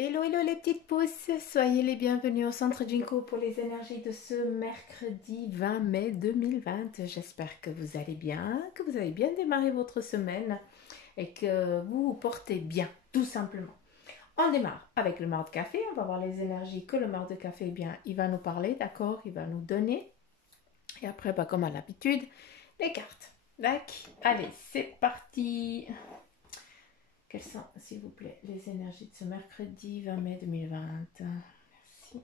Hello, hello les petites pousses, soyez les bienvenus au Centre Jinko pour les énergies de ce mercredi 20 mai 2020. J'espère que vous allez bien, que vous avez bien démarré votre semaine et que vous vous portez bien, tout simplement. On démarre avec le marc de café, on va voir les énergies que le marc de café, eh bien, il va nous parler, d'accord, il va nous donner. Et après, bah, comme à l'habitude, les cartes. D'accord. Allez, c'est parti. Quelles sont, s'il vous plaît, les énergies de ce mercredi 20 mai 2020? Merci.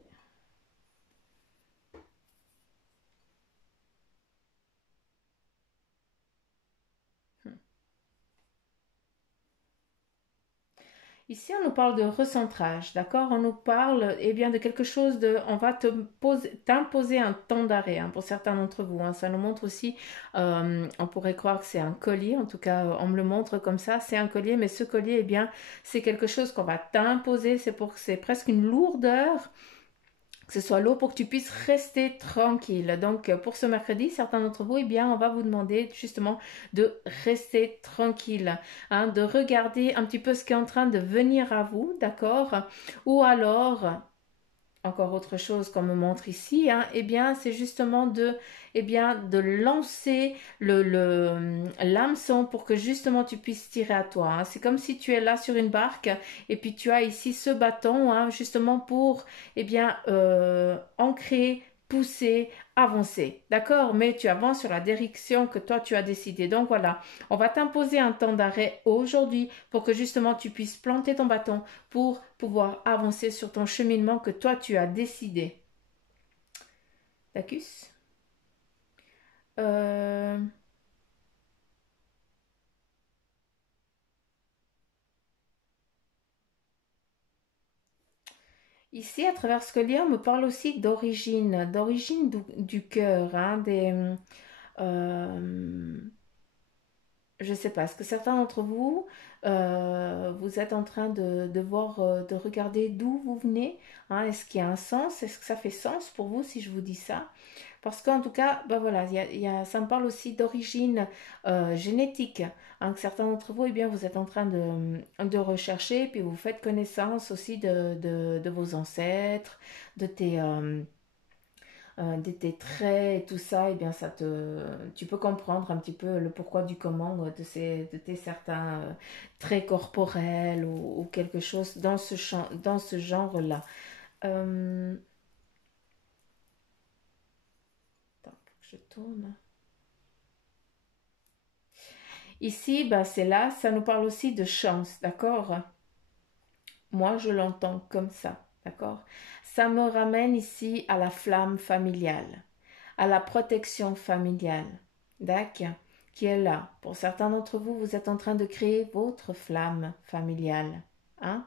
Ici, on nous parle de recentrage, d'accord? On nous parle, eh bien, de quelque chose de... On va t'imposer un temps d'arrêt, hein, pour certains d'entre vous, hein. Ça nous montre aussi, on pourrait croire que c'est un collier, en tout cas, on me le montre comme ça, c'est un collier, mais ce collier, eh bien, c'est quelque chose qu'on va t'imposer, c'est presque une lourdeur, que ce soit lourd pour que tu puisses rester tranquille. Donc, pour ce mercredi, certains d'entre vous, eh bien, on va vous demander justement de rester tranquille, hein, de regarder un petit peu ce qui est en train de venir à vous, d'accord? Ou alors, encore autre chose qu'on me montre ici, hein, eh bien, c'est justement eh bien, de lancer l'hameçon pour que justement tu puisses tirer à toi, hein. C'est comme si tu es là sur une barque et puis tu as ici ce bâton, hein, justement pour, eh bien, ancrer, pousser, avancer. D'accord? Mais tu avances sur la direction que toi tu as décidé. Donc voilà, on va t'imposer un temps d'arrêt aujourd'hui pour que justement tu puisses planter ton bâton pour pouvoir avancer sur ton cheminement que toi tu as décidé. D'accord. euh, Ici, à travers ce collier, on me parle aussi d'origine du cœur, hein, euh, je ne sais pas, est-ce que certains d'entre vous, vous êtes en train de voir, de regarder d'où vous venez, hein, est-ce qu'il y a un sens, est-ce que ça fait sens pour vous si je vous dis ça? Parce qu'en tout cas, ben voilà, ça me parle aussi d'origine génétique, hein, que certains d'entre vous, eh bien, vous êtes en train de rechercher, puis vous faites connaissance aussi de vos ancêtres, de tes traits et tout ça, et bien tu peux comprendre un petit peu le pourquoi du comment de tes certains traits corporels ou quelque chose dans ce genre-là. Euh, Attends, faut que je tourne. Ici, bah, c'est là, ça nous parle aussi de chance, d'accord? Moi, je l'entends comme ça, d'accord? Ça me ramène ici à la flamme familiale, à la protection familiale, d'accord? Qui est là. Pour certains d'entre vous, vous êtes en train de créer votre flamme familiale, hein?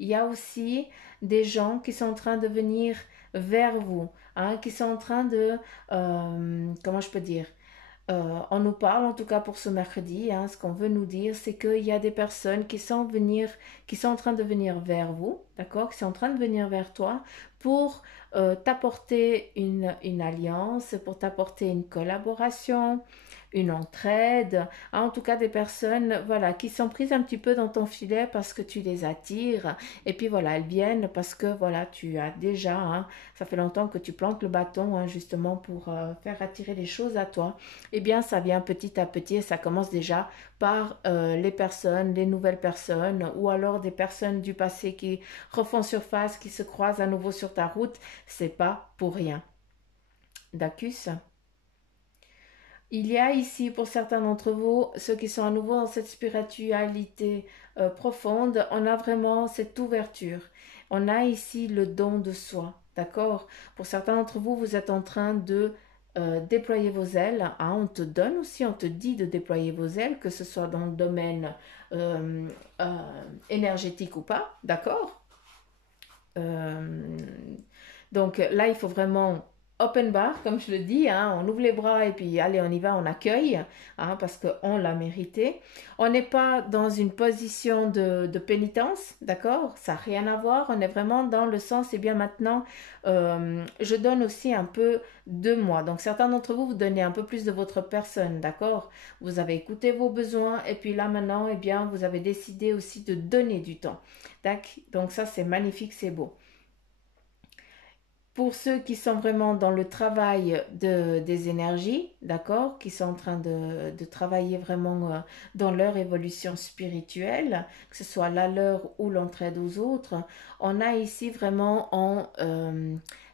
Il y a aussi des gens qui sont en train de venir vers vous, hein, qui sont en train comment je peux dire, on nous parle, en tout cas pour ce mercredi, hein, ce qu'on veut nous dire, c'est qu'il y a des personnes qui sont en train de venir vers vous, d'accord, qui sont en train de venir vers toi pour t'apporter une alliance, pour t'apporter une collaboration, une entraide, hein, en tout cas des personnes, voilà, qui sont prises un petit peu dans ton filet parce que tu les attires, et puis voilà, elles viennent parce que voilà, tu as déjà, hein, ça fait longtemps que tu plantes le bâton, hein, justement pour faire attirer les choses à toi. Eh bien, ça vient petit à petit et ça commence déjà par les personnes, les nouvelles personnes ou alors des personnes du passé qui refont surface, qui se croisent à nouveau sur ta route. C'est pas pour rien. Dacus. Il y a ici, pour certains d'entre vous, ceux qui sont à nouveau dans cette spiritualité profonde, on a vraiment cette ouverture. On a ici le don de soi, d'accord? Pour certains d'entre vous, vous êtes en train de déployer vos ailes, hein. On te donne aussi, on te dit de déployer vos ailes, que ce soit dans le domaine euh, euh, énergétique ou pas, d'accord? Euh, donc là, il faut vraiment open bar, comme je le dis, hein, on ouvre les bras et puis allez, on y va, on accueille, hein, parce qu'on l'a mérité. On n'est pas dans une position de pénitence, d'accord? Ça n'a rien à voir, on est vraiment dans le sens, et bien maintenant, je donne aussi un peu de moi. Donc certains d'entre vous, vous donnez un peu plus de votre personne, d'accord? Vous avez écouté vos besoins et puis là maintenant, eh bien, vous avez décidé aussi de donner du temps. D'accord? Donc ça, c'est magnifique, c'est beau. Pour ceux qui sont vraiment dans le travail des énergies, d'accord, qui sont en train de travailler vraiment dans leur évolution spirituelle, que ce soit la leur ou l'entraide aux autres, on a ici vraiment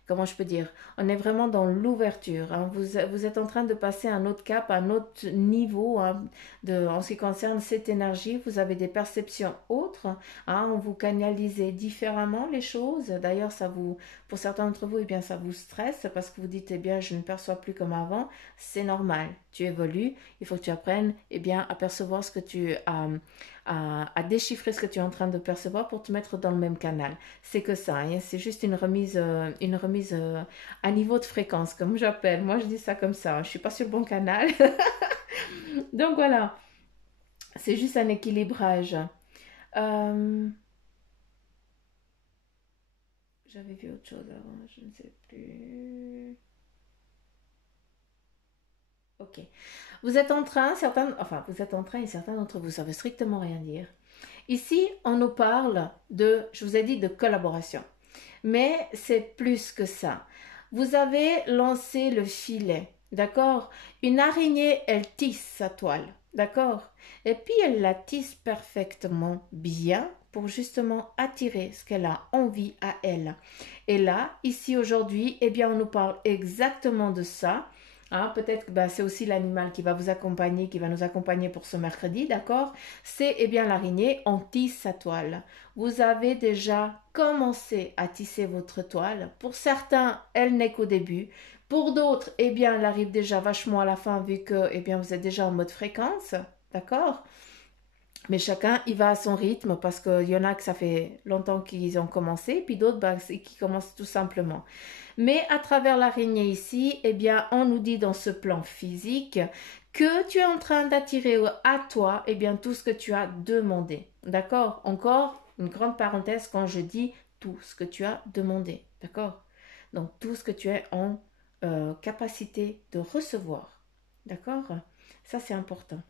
comment je peux dire, on est vraiment dans l'ouverture, hein. Vous êtes en train de passer un autre cap, un autre niveau, hein, en ce qui concerne cette énergie. Vous avez des perceptions autres, hein, vous canalisez différemment les choses. D'ailleurs, pour certains d'entre vous, eh bien, ça vous stresse parce que vous dites, eh bien, je ne perçois plus comme avant. C'est normal. Tu évolues. Il faut que tu apprennes, eh bien, à percevoir ce que tu as, à déchiffrer ce que tu es en train de percevoir pour te mettre dans le même canal. C'est que ça, hein. C'est juste une remise à niveau de fréquence, comme j'appelle. Moi, je dis ça comme ça. Je suis pas sur le bon canal. Donc voilà, c'est juste un équilibrage. Euh, J'avais vu autre chose avant, je ne sais plus. Ok. Vous êtes en train, vous êtes en train et certains d'entre vous, ça veut strictement rien dire. Ici, on nous parle je vous ai dit de collaboration. Mais c'est plus que ça. Vous avez lancé le filet, d'accord? Une araignée, elle tisse sa toile, d'accord? Et puis elle la tisse parfaitement bien pour justement attirer ce qu'elle a envie à elle. Et là, ici aujourd'hui, eh bien, on nous parle exactement de ça. Hein, peut-être que c'est aussi l'animal qui va vous accompagner, qui va nous accompagner pour ce mercredi, d'accord? C'est eh bien l'araignée, on tisse sa toile. Vous avez déjà commencé à tisser votre toile. Pour certains, elle n'est qu'au début. Pour d'autres, eh bien, elle arrive déjà vachement à la fin vu que eh bien, vous êtes déjà en mode fréquence, d'accord? Mais chacun, il va à son rythme parce qu'il y en a que ça fait longtemps qu'ils ont commencé, puis d'autres c'est qui commencent tout simplement. Mais à travers l'araignée ici, eh bien, on nous dit dans ce plan physique que tu es en train d'attirer à toi, eh bien, tout ce que tu as demandé. D'accord? Encore une grande parenthèse quand je dis tout ce que tu as demandé. D'accord? Donc, tout ce que tu es en capacité de recevoir. D'accord? Ça, c'est important.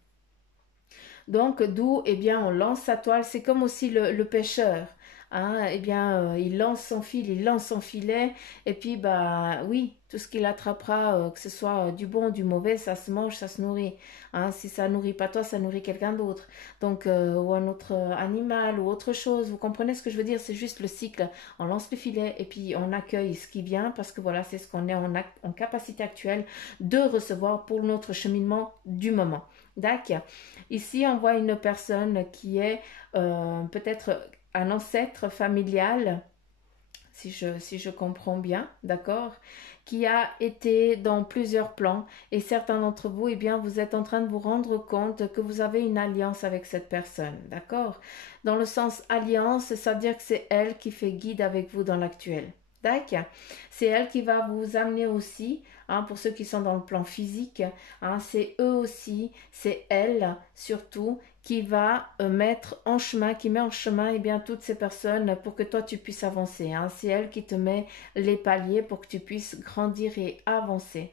Donc, d'où, eh bien, on lance sa toile. C'est comme aussi le pêcheur. Hein, eh bien, il lance son fil, il lance son filet. Et puis, bah oui, tout ce qu'il attrapera, que ce soit du bon ou du mauvais, ça se mange, ça se nourrit. Hein, si ça nourrit pas toi, ça nourrit quelqu'un d'autre. Donc, ou un autre animal ou autre chose. Vous comprenez ce que je veux dire? C'est juste le cycle. On lance le filet et puis on accueille ce qui vient parce que voilà, c'est ce qu'on est en capacité actuelle de recevoir pour notre cheminement du moment. D'accord. Ici, on voit une personne qui est peut-être un ancêtre familial, si je comprends bien, d'accord, qui a été dans plusieurs plans et certains d'entre vous, eh bien, vous êtes en train de vous rendre compte que vous avez une alliance avec cette personne, d'accord? Dans le sens alliance, ça veut dire que c'est elle qui fait guide avec vous dans l'actuel. D'accord. C'est elle qui va vous amener aussi, hein, pour ceux qui sont dans le plan physique, hein, c'est eux aussi, c'est elle surtout qui va mettre en chemin, qui met en chemin eh bien, toutes ces personnes pour que toi tu puisses avancer. Hein. C'est elle qui te met les paliers pour que tu puisses grandir et avancer.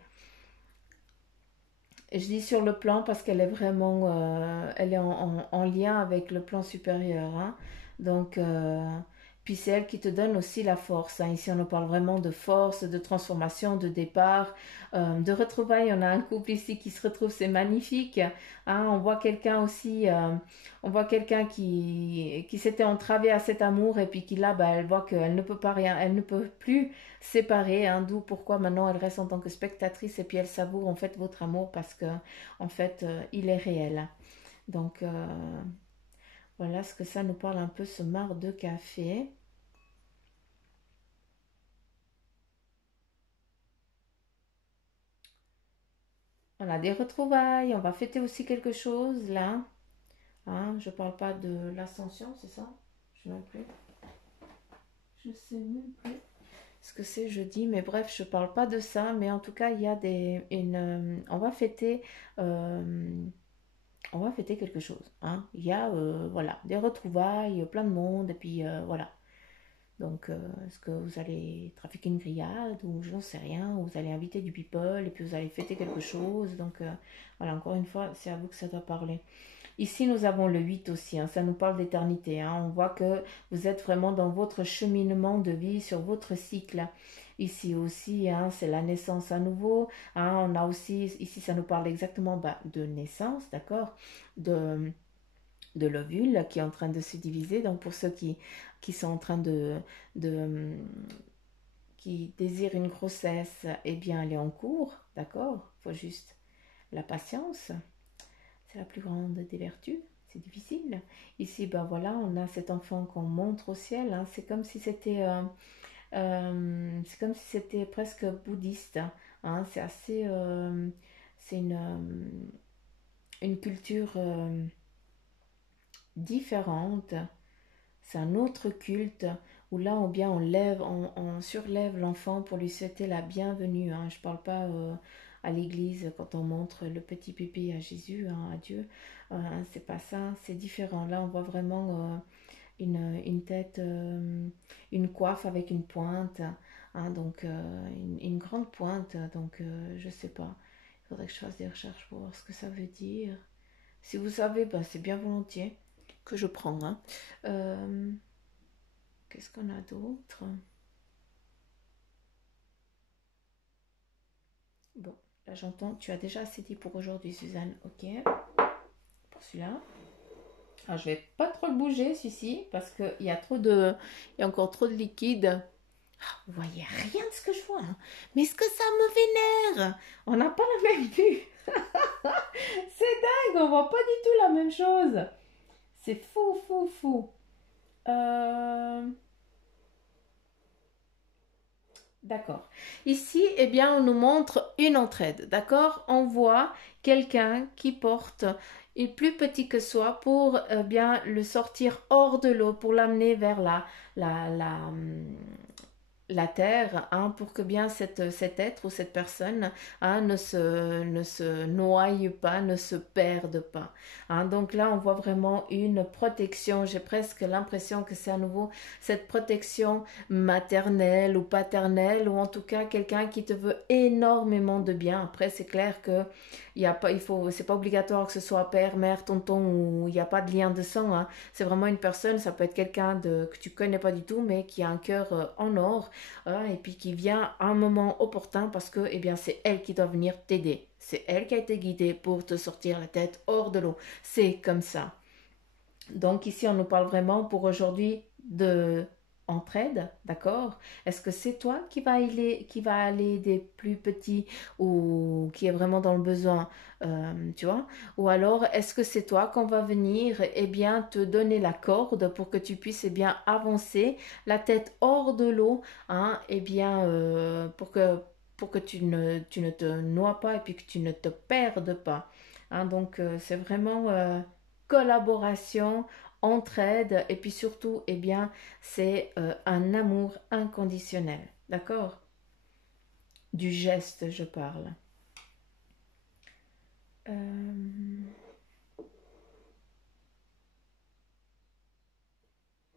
Je dis sur le plan parce qu'elle est vraiment elle est en lien avec le plan supérieur. Hein. Donc, puis c'est elle qui te donne aussi la force. Hein. Ici, on nous parle vraiment de force, de transformation, de départ, de retrouvailles. On a un couple ici qui se retrouve, c'est magnifique. Hein. On voit quelqu'un aussi, on voit quelqu'un qui s'était entravé à cet amour et puis qui là, bah, elle voit qu'elle ne peut pas rien, elle ne peut plus séparée, hein, d'où pourquoi maintenant elle reste en tant que spectatrice et puis elle savoure en fait votre amour parce que en fait il est réel. Donc voilà ce que ça nous parle un peu ce marc de café. On a des retrouvailles, on va fêter aussi quelque chose là. Hein, je parle pas de l'ascension, c'est ça? Je sais même plus. Je sais même plus. ce que c'est jeudi, mais bref, je parle pas de ça, mais en tout cas, il y a euh, on va fêter quelque chose, hein. Il y a, voilà, des retrouvailles, plein de monde, et puis voilà. Donc, est-ce que vous allez trafiquer une grillade, ou je n'en sais rien, ou vous allez inviter du people, et puis vous allez fêter quelque chose, donc voilà, encore une fois, c'est à vous que ça doit parler. Ici, nous avons le 8 aussi, hein, ça nous parle d'éternité, hein. On voit que vous êtes vraiment dans votre cheminement de vie, sur votre cycle. Ici aussi, hein, c'est la naissance à nouveau, hein. On a aussi, ici, ça nous parle exactement de naissance, d'accord, de, de l'ovule qui est en train de se diviser. Donc, pour ceux qui sont en train de qui désirent une grossesse, eh bien, elle est en cours, d'accord. Il faut juste la patience. C'est la plus grande des vertus. C'est difficile. Ici, ben voilà, on a cet enfant qu'on montre au ciel, hein. C'est comme si c'était presque bouddhiste, hein. C'est assez, c'est une culture différente. C'est un autre culte où là, on surlève l'enfant pour lui souhaiter la bienvenue, hein. Je ne parle pas à l'église quand on montre le petit pépé à Jésus, hein, à Dieu. C'est pas ça, c'est différent. Là, on voit vraiment une tête, une coiffe avec une pointe, hein, donc une grande pointe. Donc, je sais pas. Il faudrait que je fasse des recherches pour voir ce que ça veut dire. Si vous savez, ben, c'est bien volontiers que je prends, hein. Euh, Qu'est-ce qu'on a d'autre? Bon, là j'entends, tu as déjà assez dit pour aujourd'hui, Suzanne. Ok, pour celui-là. Alors, je vais pas trop le bouger, celui-ci, parce qu'il y a il y a encore trop de liquide. Ah, vous voyez rien de ce que je vois, hein. Mais est-ce que ça me vénère? On n'a pas la même vue. C'est dingue, on voit pas du tout la même chose. C'est fou, fou, fou. Euh, D'accord. Ici, eh bien, on nous montre une entraide. D'accord? On voit quelqu'un qui porte un plus petit que soi pour bien le sortir hors de l'eau, pour l'amener vers la terre, hein, pour que bien cet être ou cette personne, hein, ne se noie pas, ne se perde pas, hein. Donc là, on voit vraiment une protection. J'ai presque l'impression que c'est à nouveau cette protection maternelle ou paternelle, ou en tout cas quelqu'un qui te veut énormément de bien. Après, c'est clair que il y a pas, il faut, c'est pas obligatoire que ce soit père, mère, tonton, ou il n'y a pas de lien de sang, hein. C'est vraiment une personne, ça peut être quelqu'un que tu connais pas du tout, mais qui a un cœur en or, hein, et puis qui vient à un moment opportun parce que eh bien, c'est elle qui doit venir t'aider. C'est elle qui a été guidée pour te sortir la tête hors de l'eau. C'est comme ça. Donc ici, on nous parle vraiment pour aujourd'hui de entraide, d'accord? Est-ce que c'est toi qui va aller des plus petits, ou qui est vraiment dans le besoin, tu vois? Ou alors, est-ce que c'est toi qu'on va venir, eh bien, te donner la corde pour que tu puisses, eh bien, avancer la tête hors de l'eau, hein, eh bien, pour que tu ne te noies pas et puis que tu ne te perdes pas, hein. Donc, c'est vraiment collaboration, entraide, et puis surtout, eh bien, c'est un amour inconditionnel. D'accord? Du geste, je parle. Euh,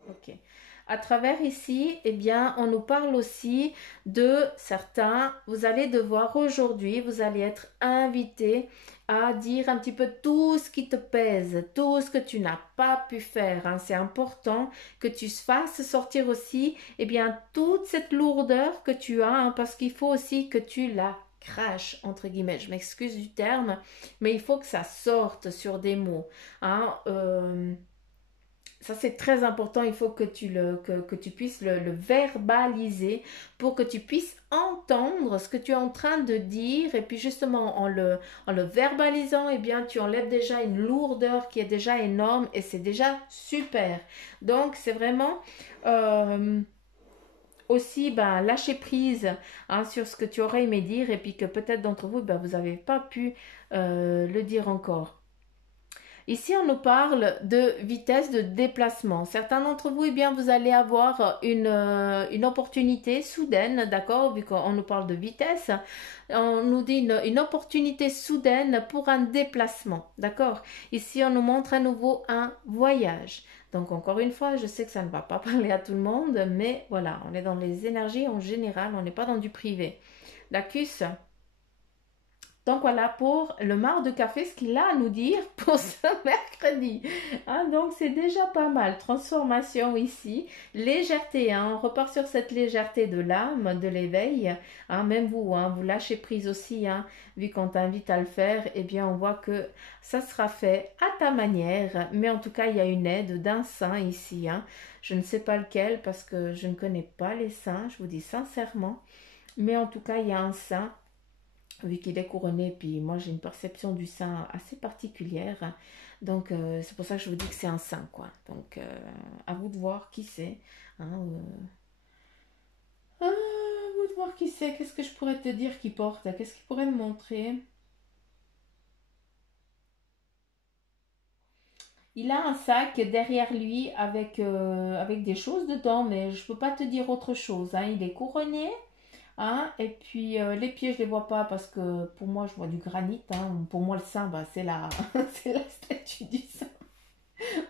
ok. À travers ici, eh bien, on nous parle aussi de certains. Vous allez devoir aujourd'hui, vous allez être invité à dire un petit peu tout ce qui te pèse, tout ce que tu n'as pas pu faire, hein. C'est important que tu fasses sortir aussi, eh bien, toute cette lourdeur que tu as, hein, parce qu'il faut aussi que tu la craches, entre guillemets. Je m'excuse du terme, mais il faut que ça sorte sur des mots, hein. Ça, c'est très important. Il faut que tu puisses le verbaliser pour que tu puisses entendre ce que tu es en train de dire. Et puis justement, en le verbalisant, eh bien, tu enlèves déjà une lourdeur qui est déjà énorme, et c'est déjà super. Donc, c'est vraiment aussi, ben, lâcher prise, hein, sur ce que tu aurais aimé dire, et puis que peut-être d'entre vous, ben, vous n'avez pas pu le dire encore. Ici, on nous parle de vitesse de déplacement. Certains d'entre vous, eh bien, vous allez avoir une opportunité soudaine, d'accord, vu qu'on nous parle de vitesse. On nous dit une opportunité soudaine pour un déplacement, d'accord. Ici, on nous montre à nouveau un voyage. Donc, encore une fois, je sais que ça ne va pas parler à tout le monde, mais voilà, on est dans les énergies en général, on n'est pas dans du privé. Lacus. Donc voilà pour le marc de café, ce qu'il a à nous dire pour ce mercredi. Hein, donc c'est déjà pas mal. Transformation ici, légèreté. Hein, on repart sur cette légèreté de l'âme, de l'éveil. Hein, même vous, hein, vous lâchez prise aussi. Hein, vu qu'on t'invite à le faire, eh bien on voit que ça sera fait à ta manière. Mais en tout cas, il y a une aide d'un saint ici. Hein. Je ne sais pas lequel parce que je ne connais pas les saints, je vous dis sincèrement. Mais en tout cas, il y a un saint vu qu'il est couronné, puis moi j'ai une perception du saint assez particulière. Donc c'est pour ça que je vous dis que c'est un saint, quoi. Donc à vous de voir qui c'est. Hein, à vous de voir qui c'est. Qu'est-ce que je pourrais te dire qu'il porte? Qu'est-ce qu'il pourrait me montrer? Il a un sac derrière lui avec des choses dedans, mais je ne peux pas te dire autre chose. Hein. Il est couronné. Hein, et puis les pieds, je ne les vois pas parce que pour moi, je vois du granit. Hein. Pour moi, le saint, bah, c'est la, c'est la statue du saint.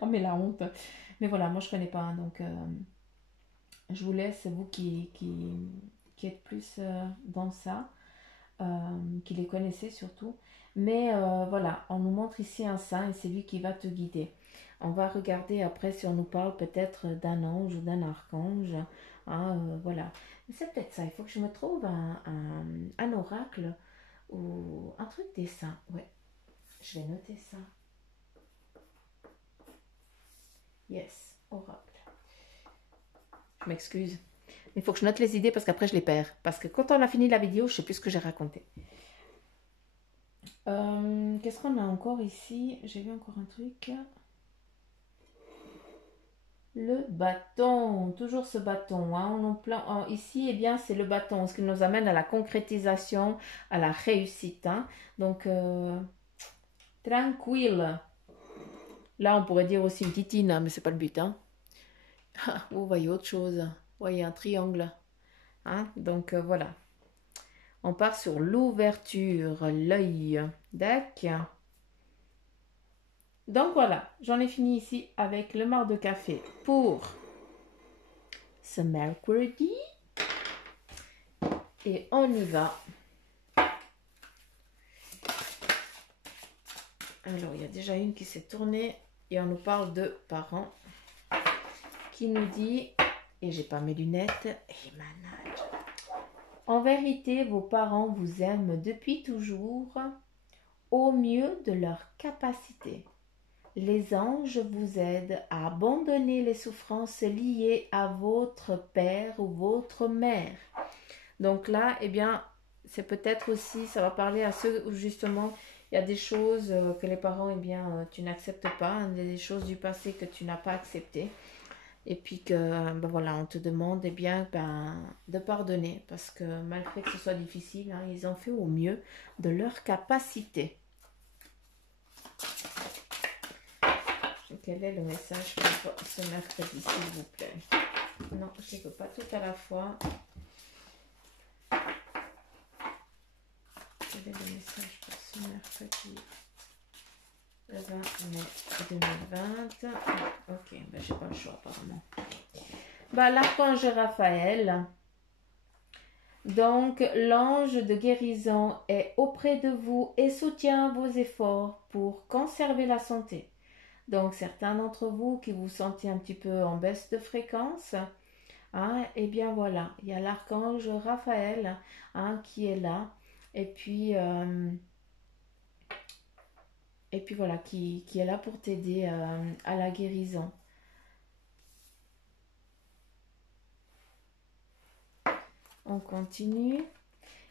Oh, mais la honte. Mais voilà, moi, je ne connais pas. Hein, donc, je vous laisse, vous qui êtes plus dans ça, euh, qui les connaissez surtout. Mais voilà, on nous montre ici un saint et c'est lui qui va te guider. On va regarder après si on nous parle peut-être d'un ange ou d'un archange. Hein, voilà. C'est peut-être ça. Il faut que je me trouve un oracle ou un truc des saints. Ouais, je vais noter ça. Yes, oracle. Je m'excuse. Il faut que je note les idées parce qu'après je les perds. Parce que quand on a fini la vidéo, je ne sais plus ce que j'ai raconté. Qu'est-ce qu'on a encore ici? J'ai vu encore un truc. Le bâton, toujours ce bâton. Hein, ici, eh bien, c'est le bâton, ce qui nous amène à la concrétisation, à la réussite. Hein. Donc, tranquille. Là, on pourrait dire aussi une titine, hein, mais c'est pas le but. Hein. Vous voyez autre chose. Vous voyez un triangle. Hein. Donc, voilà. On part sur l'ouverture, l'œil. D'accord. Donc voilà, j'en ai fini ici avec le marc de café pour ce mercredi. Et on y va. Alors, il y a déjà une qui s'est tournée et on nous parle de parents qui nous dit, et j'ai pas mes lunettes, et manage. En vérité, vos parents vous aiment depuis toujours au mieux de leur capacité. Les anges vous aident à abandonner les souffrances liées à votre père ou votre mère. Donc là, eh bien, c'est peut-être aussi, ça va parler à ceux où justement, il y a des choses que les parents, eh bien, tu n'acceptes pas, hein, des choses du passé que tu n'as pas acceptées. Et puis que, ben voilà, on te demande, eh bien, ben, de pardonner. Parce que malgré que ce soit difficile, hein, ils ont fait au mieux de leur capacité. Quel est le message pour ce mercredi, s'il vous plaît? Non, je ne veux pas tout à la fois. Quel est le message pour ce mercredi? Le 20 mai 2020. Ok, ben, j'ai pas le choix apparemment. Ben, l'archange Raphaël. Donc, l'ange de guérison est auprès de vous et soutient vos efforts pour conserver la santé. Donc, certains d'entre vous qui vous sentez un petit peu en baisse de fréquence, hein, eh bien voilà, il y a l'archange Raphaël hein, qui est là. Et puis voilà, qui est là pour t'aider à la guérison. On continue.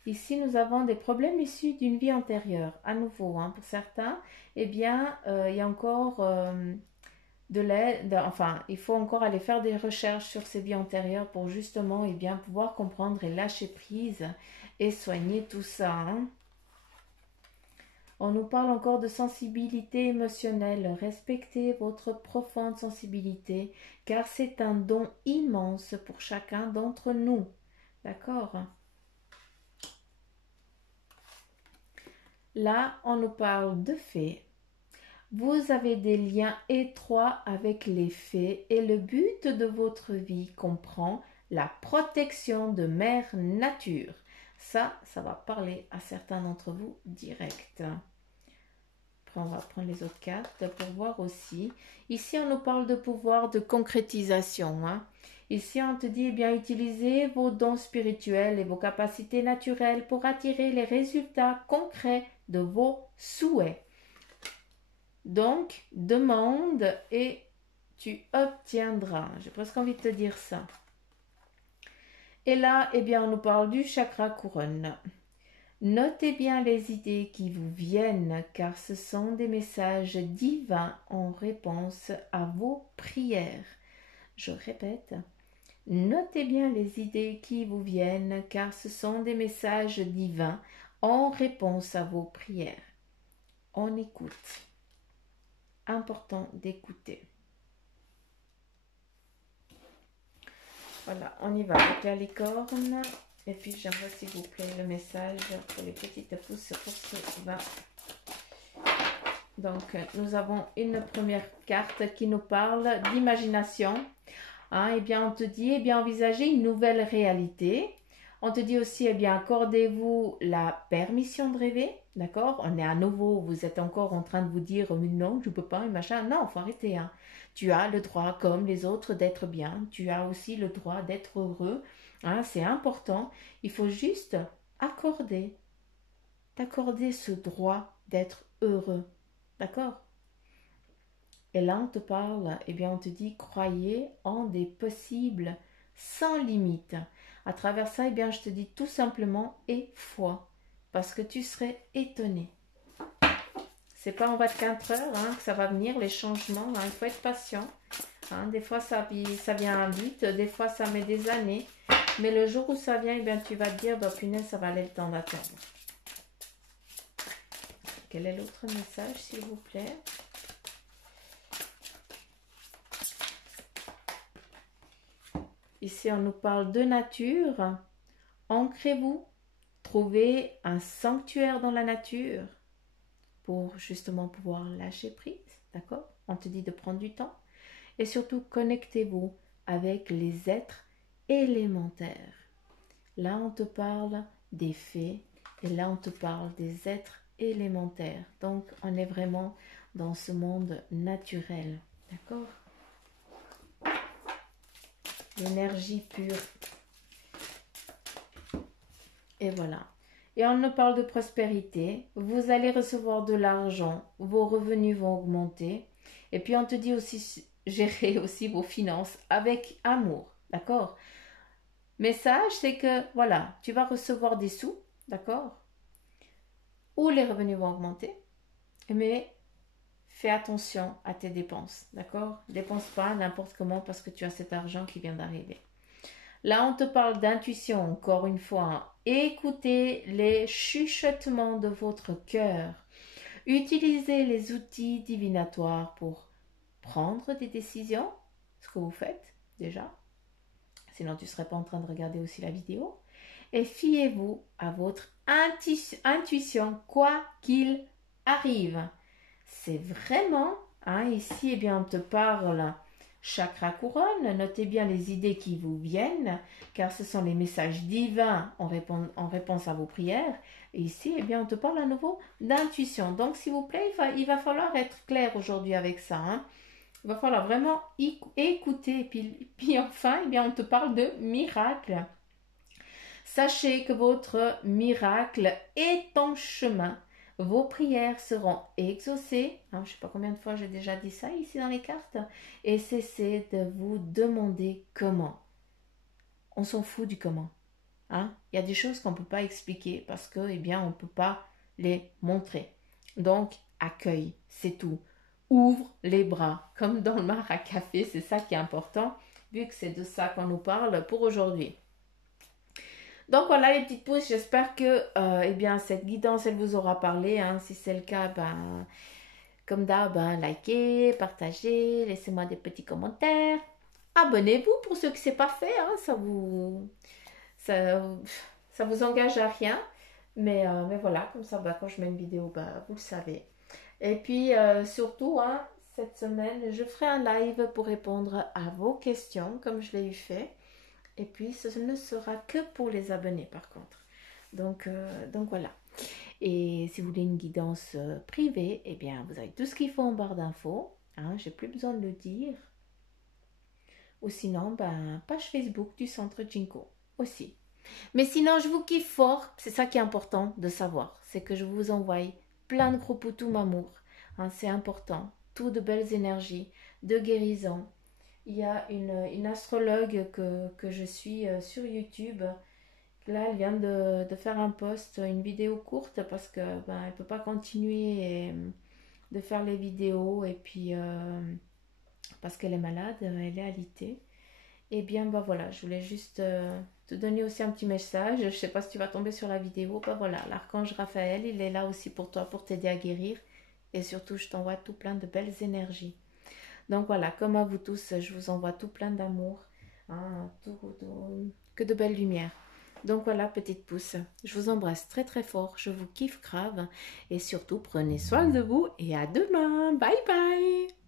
Ici, nous avons des problèmes issus d'une vie antérieure. À nouveau, hein, pour certains, eh bien, il y a encore de l'aide. Enfin, il faut encore aller faire des recherches sur ces vies antérieures pour justement, eh bien, pouvoir comprendre et lâcher prise et soigner tout ça. Hein. On nous parle encore de sensibilité émotionnelle. Respectez votre profonde sensibilité, car c'est un don immense pour chacun d'entre nous. D'accord? Là, on nous parle de fées. Vous avez des liens étroits avec les fées et le but de votre vie comprend la protection de Mère Nature. Ça va parler à certains d'entre vous direct. Après, on va prendre les autres cartes pour voir aussi. Ici, on nous parle de pouvoir de concrétisation. Ici, on te dit, eh bien, utilisez vos dons spirituels et vos capacités naturelles pour attirer les résultats concrets de vos souhaits. Donc, demande et tu obtiendras. J'ai presque envie de te dire ça. Et là, eh bien, on nous parle du chakra couronne. Notez bien les idées qui vous viennent, car ce sont des messages divins en réponse à vos prières. Je répète, notez bien les idées qui vous viennent, car ce sont des messages divins en réponse à vos prières. On écoute. Important d'écouter. Voilà, on y va avec la licorne. Et puis j'aimerais s'il vous plaît le message pour les petites pouces pour ce va. Donc nous avons une première carte qui nous parle d'imagination. Eh bien on te dit, envisagez une nouvelle réalité. On te dit aussi, accordez-vous la permission de rêver, d'accord? On est à nouveau, vous êtes encore en train de vous dire, mais non, je ne peux pas, et machin. Non, il faut arrêter. Tu as le droit, comme les autres, d'être bien. Tu as aussi le droit d'être heureux. C'est important. Il faut juste t'accorder ce droit d'être heureux, d'accord? Et là, on te parle, on te dit, croyez en des possibles sans limite. À travers ça, je te dis tout simplement et foi, parce que tu serais étonné. C'est pas en 24 heures que ça va venir, les changements. Il faut être patient. Des fois, ça vient vite, des fois, ça met des années. Mais le jour où ça vient, tu vas te dire, punaise, ça va aller le temps d'attendre. Quel est l'autre message, s'il vous plaît? Ici, on nous parle de nature. Ancrez-vous. Trouvez un sanctuaire dans la nature pour justement pouvoir lâcher prise. D'accord? On te dit de prendre du temps. Et surtout, connectez-vous avec les êtres élémentaires. Là, on te parle des fées. Et là, on te parle des êtres élémentaires. Donc, on est vraiment dans ce monde naturel. D'accord? L'énergie pure. Et voilà. Et on nous parle de prospérité. Vous allez recevoir de l'argent. Vos revenus vont augmenter. Et puis on te dit aussi, gérer aussi vos finances avec amour. D'accord? Message, c'est que, voilà, tu vas recevoir des sous. D'accord? Ou les revenus vont augmenter. Mais fais attention à tes dépenses, d'accord? Dépense pas n'importe comment parce que tu as cet argent qui vient d'arriver. Là, on te parle d'intuition, encore une fois. Écoutez les chuchotements de votre cœur. Utilisez les outils divinatoires pour prendre des décisions, ce que vous faites déjà. Sinon, tu ne serais pas en train de regarder aussi la vidéo. Et fiez-vous à votre intuition, quoi qu'il arrive. C'est vraiment, ici, on te parle chakra couronne. Notez bien les idées qui vous viennent, car ce sont les messages divins en réponse à vos prières. Et ici, on te parle à nouveau d'intuition. Donc, s'il vous plaît, il va falloir être clair aujourd'hui avec ça. Il va falloir vraiment écouter. Et puis enfin, on te parle de miracle. Sachez que votre miracle est en chemin. Vos prières seront exaucées. Je ne sais pas combien de fois j'ai déjà dit ça ici dans les cartes. Et cessez de vous demander comment. On s'en fout du comment. Il y a des choses qu'on ne peut pas expliquer parce que, on ne peut pas les montrer. Donc, accueille, c'est tout. Ouvre les bras, comme dans le mar à café, c'est ça qui est important, vu que c'est de ça qu'on nous parle pour aujourd'hui. Donc voilà les petites pouces, j'espère que eh bien, cette guidance, elle vous aura parlé. Hein. Si c'est le cas, ben, comme d'hab, ben, likez, partagez, laissez-moi des petits commentaires. Abonnez-vous pour ceux que c'est pas fait, hein. Ça, ça vous engage à rien. Mais voilà, comme ça, ben, quand je mets une vidéo, ben, vous le savez. Et puis surtout, hein, cette semaine, je ferai un live pour répondre à vos questions, comme je l'ai eu fait. Et puis, ce ne sera que pour les abonnés, par contre. Donc voilà. Et si vous voulez une guidance privée, eh bien, vous avez tout ce qu'il faut en barre d'infos. Hein, j'ai plus besoin de le dire. Ou sinon, ben, page Facebook du Centre Jinko aussi. Mais sinon, je vous kiffe fort. C'est ça qui est important de savoir. C'est que je vous envoie plein de gros poutous amour. Hein, c'est important. Tout de belles énergies, de guérison. Il y a une astrologue que je suis sur YouTube. Là, elle vient de faire un post, une vidéo courte parce que ben, elle peut pas continuer de faire les vidéos et puis parce qu'elle est malade, elle est alitée. Et bien, bah voilà, je voulais juste te donner aussi un petit message. Je sais pas si tu vas tomber sur la vidéo. Bah voilà, l'archange Raphaël, il est là aussi pour toi, pour t'aider à guérir. Et surtout, je t'envoie tout plein de belles énergies. Donc voilà, comme à vous tous, je vous envoie tout plein d'amour, hein, que de belles lumières. Donc voilà, petite pouce, je vous embrasse très très fort, je vous kiffe grave et surtout prenez soin de vous et à demain. Bye bye.